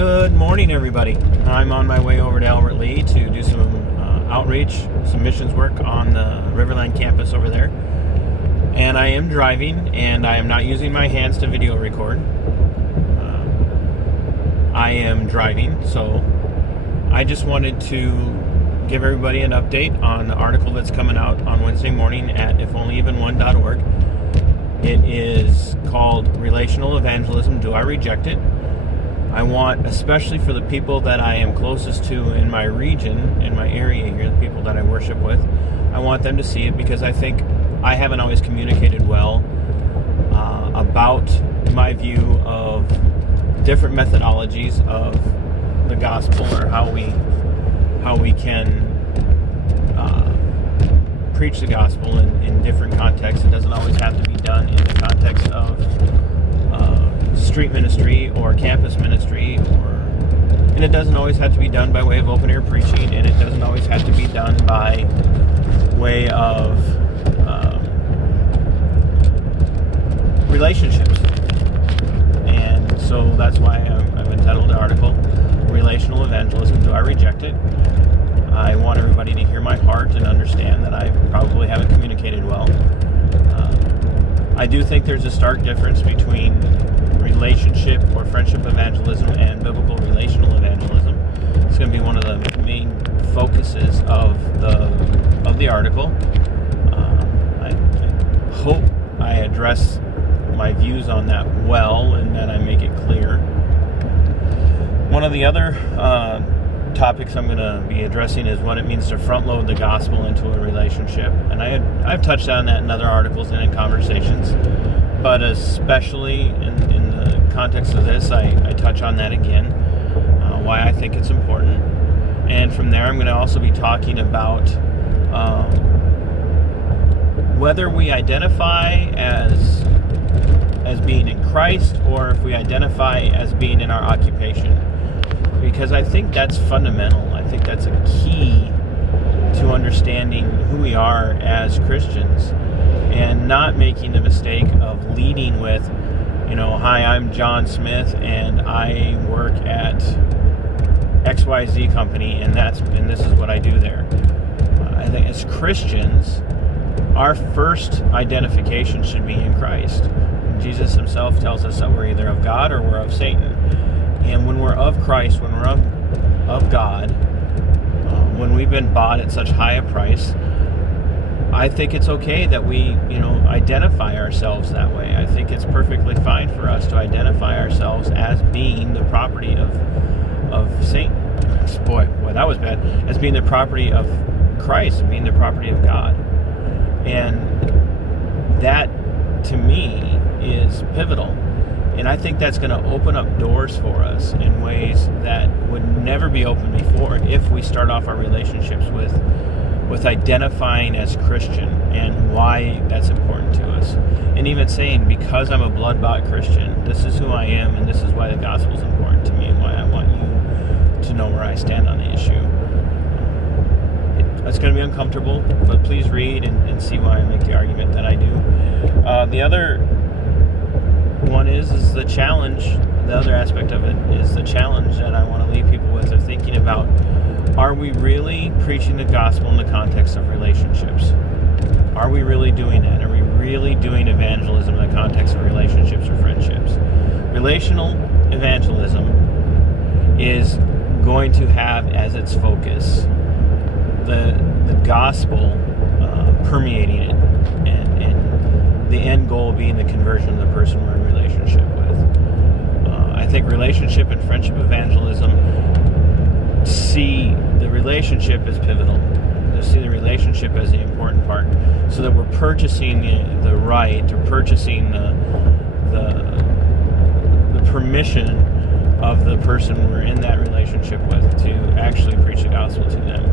Good morning, everybody. I'm on my way over to Albert Lea to do some outreach, some missions work on the Riverland campus over there. And I am driving, and I am not using my hands to video record. I am driving, so I just wanted to give everybody an update on the article that's coming out on Wednesday morning at ifonlyevenone.org. It is called Relational Evangelism, Do I Reject It? I want, especially for the people that I am closest to in my region, in my area here, the people that I worship with, I want them to see it because I think I haven't always communicated well about my view of different methodologies of the gospel, or how we can preach the gospel in different contexts. It doesn't always have to be done in the context of street ministry or campus ministry, and it doesn't always have to be done by way of open air preaching, and it doesn't always have to be done by way of relationships. And so that's why I've entitled the article Relational Evangelism, Do I Reject It? I want everybody to hear my heart and understand that I probably haven't communicated well. I do think there's a stark difference between relationship or friendship evangelism and biblical relational evangelism. It's going to be one of the main focuses of the article. I hope I address my views on that well and that I make it clear. One of the other topics I'm going to be addressing is what it means to front load the gospel into a relationship, and I've touched on that in other articles and in conversations, but especially in the context of this, I touch on that again, why I think it's important. And from there I'm going to also be talking about whether we identify as being in Christ, or if we identify as being in our occupation. Because I think that's fundamental. I think that's a key to understanding who we are as Christians, and not making the mistake of leading with, hi, I'm John Smith and I work at XYZ company, and this is what I do there. I think as Christians, our first identification should be in Christ. Jesus himself tells us that we're either of God or we're of Satan. And when we're of Christ, when we're of God, when we've been bought at such high a price, I think it's okay that we, identify ourselves that way. I think it's perfectly fine for us to identify ourselves as being the property of Satan. Boy, that was bad. As being the property of Christ, being the property of God. And that, to me, is pivotal. And I think that's going to open up doors for us in ways that would never be open before if we start off our relationships with identifying as Christian and why that's important to us. And even saying, because I'm a blood-bought Christian, this is who I am, and this is why the gospel is important to me, and why I want you to know where I stand on the issue. It's going to be uncomfortable, but please read and see why I make the argument that I do. The other one is the challenge. The other aspect of it is the challenge that I want to leave people with, of thinking about, are we really preaching the gospel in the context of relationships? Are we really doing that? Are we really doing evangelism in the context of relationships or friendships? Relational evangelism is going to have as its focus the gospel permeating it, and the end goal being the conversion of the person we're in relationship with. I think relationship and friendship evangelism see the relationship as pivotal. They see the relationship as the important part, so that we're purchasing the right, or purchasing the permission of the person we're in that relationship with to actually preach the gospel to them.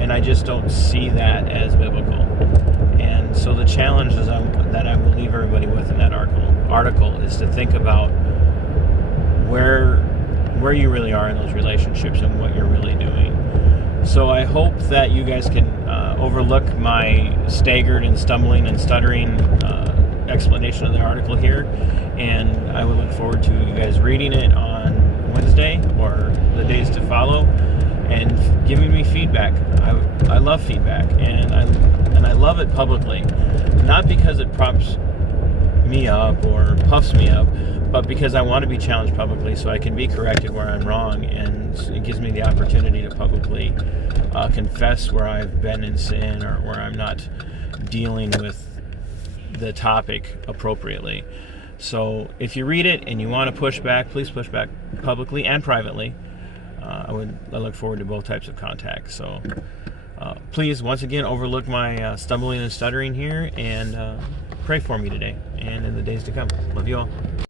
And I just don't see that as biblical. And so the challenge is that I will leave everybody with in that article is to think about where you really are in those relationships and what you're really doing. So I hope that you guys can overlook my staggered and stumbling and stuttering explanation of the article here, and I would look forward to you guys reading it on Wednesday or the days to follow, and giving me feedback. I love feedback, and I love it publicly, not because it props me up or puffs me up, but because I want to be challenged publicly so I can be corrected where I'm wrong, and it gives me the opportunity to publicly confess where I've been in sin or where I'm not dealing with the topic appropriately. So if you read it and you want to push back, please push back publicly and privately. I look forward to both types of contact. So please, once again, overlook my stumbling and stuttering here, and pray for me today and in the days to come. Love you all.